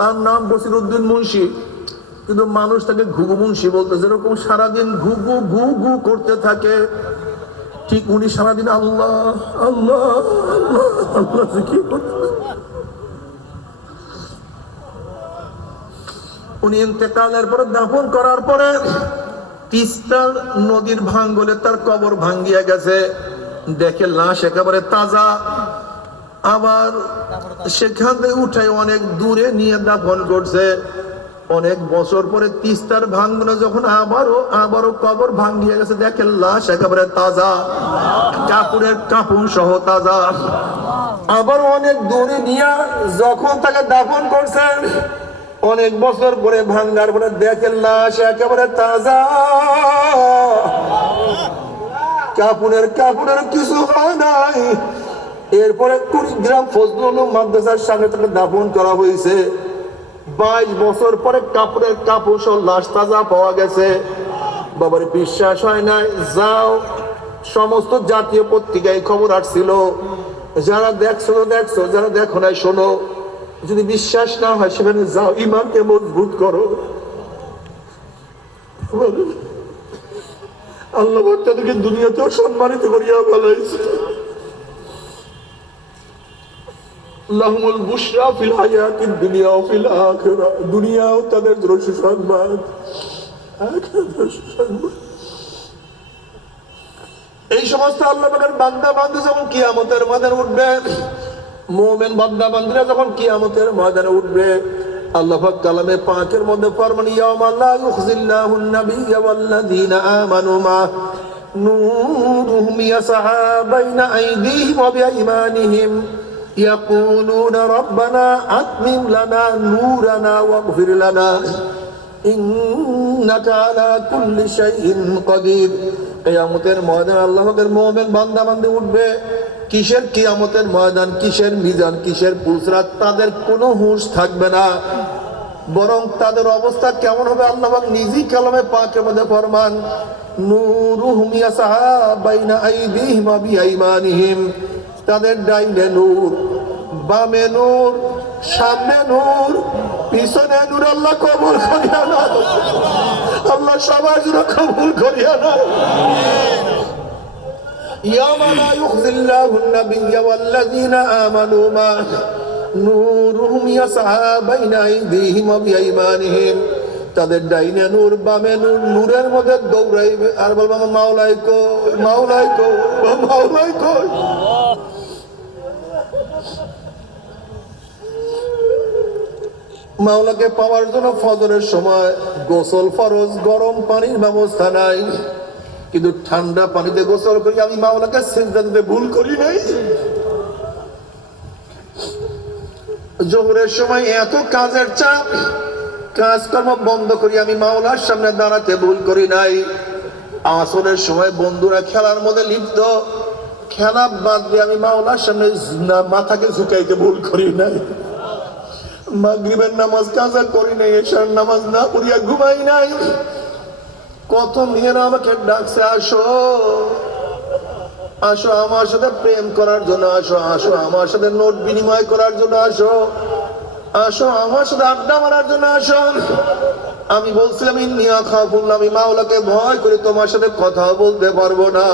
তার নাম বসির উদ্দিন মুন্সি, কিন্তু মানুষ তাকে ঘুঘু মুন্সি বলতে, যেরকম সারাদিন ঘুঘু ঘু ঘু করতে থাকে, ঠিক উনি সারাদিন আল্লাহ আল্লাহ আল্লাহ আল্লাহ জিকির করতে। উনি ইন্তেকালের পরে, দাফন করার পরে তিস্তা নদীর ভাঙ্গলে তার কবর ভাঙ্গিয়া গেছে, দেখে লাশ একেবারে তাজা। আবার সেখান থেকে উঠে অনেক দূরে নিয়ে দাফন করছে। অনেক বছর পরে তিস্তার ভাঙ্গনে যখন আবারও কবর ভাঙ্গিয়া গেছে, দেখে লাশ একেবারে তাজা, কাপড়ের কাপড় সহ তাজা। আবার অনেক দূরে নিয়ে যখন তাকে দাফন করছেন, অনেক বছর পরে ভাঙ্গার পরে দেখে লাশ একেবারে তাজা, কাপড়ের কিছু হয় নাই। এরপরে কুড়িগ্রাম ফজলুল মাদ্রাসার সামনে তাকে দাফন করা হয়েছে। 22 বছর পরে কাপড়ের কাপড় সহ লাশ তাজা পাওয়া গেছে। বাবার বিশ্বাস হয় নাই, যাও, সমস্ত জাতীয় পত্রিকায় খবর আসছিল, যারা দেখছো দেখছো, যারা দেখো নাই শোনো। যদি বিশ্বাস না হয় সেখানে যাও, ইমানকে মজবুত করো। আল্লাহ তাদেরকে দুনিয়াতেও সম্মানিত করিয়া বলাইছে, লাহুমুল বুশরা ফিল হায়াতিদ দুনিয়া ওয়া ফিল আখিরাহ, দুনিয়াও তাদের জন্য সুসংবাদ, আখিরাতেও সুসংবাদ। এই সমস্ত আল্লাহ পাকের বান্দা বান্দী যখন কিয়ামতের ময়দানে উঠবে, মুমিন বান্দা বান্দীরা যখন কিয়ামতের ময়দানে উঠবে, আল্লাহ পাক কালামে পাকের মধ্যে ফরমান, ইয়াউমা লা ইউখজিল্লাহুন নাবিয়্যা ওয়াল্লাযীনা আমানু মা নূরুহুম ইয়াসআ বাইনা আইদিহিম ওয়া বিআইমানিহিম ইয়াকুলুনা রাব্বানা আতমিম লানা নূরানা ওয়াগফির লানা ইন্নাকা আলা কুল্লি শাইইন কাদির। কিয়ামতের ময়দানে আল্লাহ পাকের মুমিন বান্দা বান্দী উঠবে। কিসের কিয়ামতের ময়দান, কিসের মিজান, কিসের পুলসরাত, তাদের কোনো হুঁশ থাকবে না। বরং তাদের অবস্থা কেমন হবে আল্লাহ পাক নিজেই কালামে পাকের মধ্যে ফরমান, নূরুহুম ইয়াসআ বাইনা আইদিহিম ওয়া বিআইমানিহিম, তাদের ডাইনে নূর, বামে নূর, সামনে নূর, পিছনে নূর। আল্লাহ কবুল করিয়া না, আল্লাহ সবার জন্য কবুল করিয়া না। ইয়াউমা লা ইউখজিল্লাহুন নাবিয়্যা ওয়াল্লাযীনা আমানু মা নূরুহুম ইয়াসআ বাইনা আইদিহিম ওয়া বিআইমানিহিম, তাদের ডাইনে নূর, বামে নূর, নূরের মধ্যে দৌড়াইবে আর বলবে মাওলাই কই, মাওলাই কই, মাওলাই কই। মাওলাকে পাওয়ার জন্য ফজরের সময় গোসল ফরজ, গরম পানির ব্যবস্থা নাই, কিন্তু ঠান্ডা পানিতে গোসল করি আমি মাওলাকে সিজদা দিতে ভুল করি নাই। জোহরের সময় এত কাজের চাপ, কাজকর্ম বন্ধ করি আমি মাওলার সামনে দাঁড়াতে ভুল করি নাই। আসরের সময় বন্ধুরা খেলার মধ্যে লিপ্ত, খেলা বাদ দিয়ে আমি মাওলার সামনে মাথাকে ঝুঁকাইতে ভুল করি নাই। মাগরিবের নামাজ কাজা করি নাই, এশার নামাজ না পড়িয়া ঘুমাই নাই। কত মেয়েরা আমাকে ডাকছে, আসো আসো আমার সাথে প্রেম করার জন্য, আসো আসো আমার সাথে নোট বিনিময় করার জন্য, আসো আসো আমার সাথে আড্ডা মারার জন্য আসো। আমি বলছিলাম ইন্নিয়া খাফুল্লাহ, আমি মাওলাকে ভয় করি, তোমার সাথে কথা বলতে পারবো না,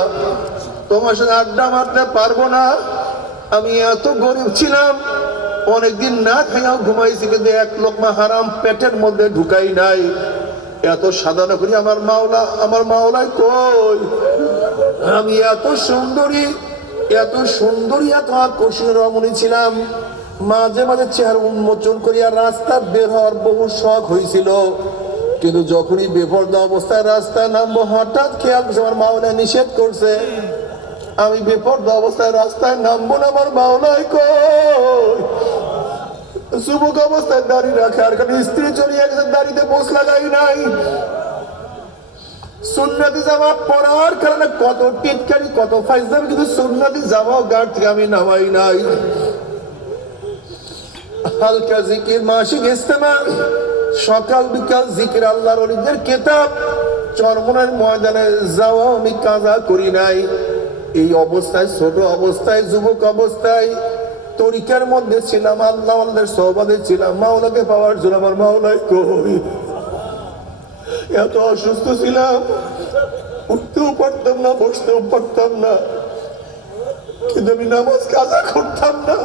তোমার সাথে আড্ডা মারতে পারবো না। আমি এত গরিব ছিলাম, অনেকদিন না খাইয়াও ঘুমাইছি, কিন্তু এক লোকমা হারাম পেটের মধ্যে ঢুকাই নাই। এত সাধনা করি আমার মাওলাই কই। আমি এত সুন্দরী, এত আকর্ষণীয় রমণী ছিলাম, মাঝে মাঝে চেহারা উন্মোচন করিয়া রাস্তা বের হওয়ার বহু শখ হয়েছিল, কিন্তু যখনই বেপরদা অবস্থায় রাস্তায় নামবো, হঠাৎ খেয়াল করছে আমার মাওলা নিষেধ করছে, আমি বেপরদা অবস্থায় রাস্তায় নামবো না। আমার মাওলাই কই। যুবক অবস্থায় দাড়ি রাখে, আর স্ত্রী চলিয়ে গেছে, দাড়িতে বোস লাগাই নাই। সুন্নতি জামা পরার কারণে কত টিটকারি, কত ফাইজলাম, কিন্তু সুন্নতি জামাও গাড় থেকে আমি নামাই নাই। হালকা জিকির, মাসিক ইজতেমা, সকাল বিকাল জিকির, আল্লাহর ওলিদের কিতাব, চরমনের ময়দানে যাওয়া আমি কাজা করি নাই। এই অবস্থায়, ছোট অবস্থায়, যুবক অবস্থায় তরিকার মধ্যে ছিলাম, আল্লাহ আল্লাহর সোহবতে ছিলাম, মাওলাকে পাওয়ার জন্য আমার মাওলাই কই। এত অসুস্থ ছিলাম, উঠতেও পারতাম না, বসতেও পারতাম না, কিন্তু আমি নামাজ কাজা করতাম না।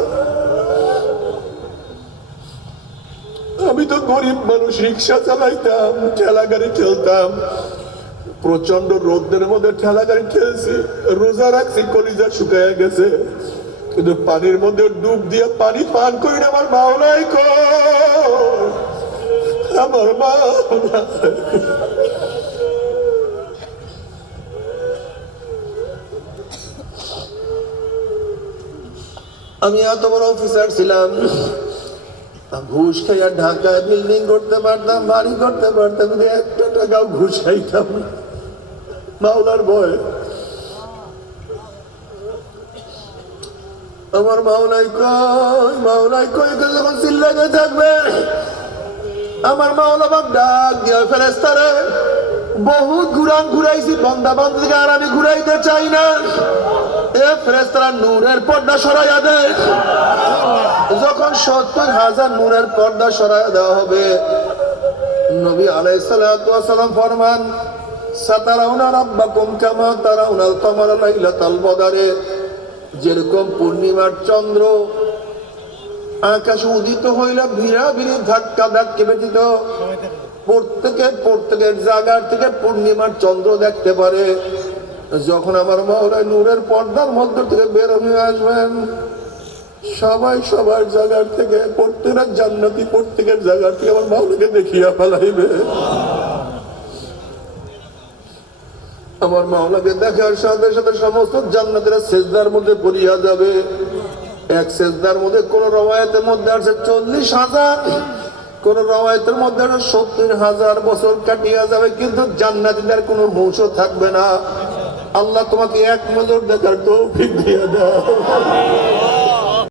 আমি তো গরিব মানুষ, রিক্সা চালাইতাম, ঠেলা গাড়ি ঠেলতাম, প্রচন্ড রোদের মধ্যে ঠেলা গাড়ি ঠেলছি, রোজা রাখছি, কলিজা শুকায় গেছে, কিন্তু পানির মধ্যে ডুব দিয়ে পানি পান করি না। আমার মাওলাই কই, আমার মাওলা। আমি এত বড় অফিসার ছিলাম, ঘুষ খাইয়া ঢাকায় বিল্ডিং করতে পারতাম, বাড়ি করতে পারতাম, কিন্তু একটা টাকাও ঘুষ খাইতাম না, মাওলার ভয়। আমার মাওলাই কই, মাওলাই কই, যখন চিল্লাতে থাকবে আমার মাওলা বাপ ডাক দিয়া ফেরেশতারে, বহুত ঘুরাইছি বন্দা বান্দাকে, আর আমি ঘুরাইতে চাই না। এ ফেরেশতারা নূরের পর্দা সরাইয়া দেয়। যখন 70,000 নূরের পর্দা সরাইয়া দেওয়া হবে, নবী আলাইহিস সালাতু ওয়াস সালাম ফরমান, সাতারাউনা রাব্বাকুম কামা তারাউনাল কমারা লাইলাতাল বদরে, যেরকম পূর্ণিমার চন্দ্র আকাশে উদিত হইলে ভিড়া ভিড়ি ধাক্কা ধাক্কি ব্যতীত প্রত্যেকের জায়গার থেকে পূর্ণিমার চন্দ্র দেখতে পারে, যখন আমার মাওলা নূরের পর্দার মধ্য থেকে বের হয়ে আসবেন, সবাই সবার জায়গার থেকে, প্রত্যেকের জান্নাতি প্রত্যেকের জায়গার থেকে আমার মাওলাকে দেখিয়া ফেলাইবে। আমার মাওলাকে দেখার সাথে সাথে সমস্ত জান্নাতীরা সিজদার মধ্যে পড়িয়া যাবে। এক সিজদার মধ্যে কোন রওয়ায়াতের মধ্যে আছে 40,000, কোন রওয়ায়াতের মধ্যে আছে 70,000 বছর কাটিয়া যাবে, কিন্তু জান্নাতীদের কোনো হুঁশও থাকবে না। আল্লাহ তোমাকে এক নজর দেখার তৌফিক দিয়ে দাও।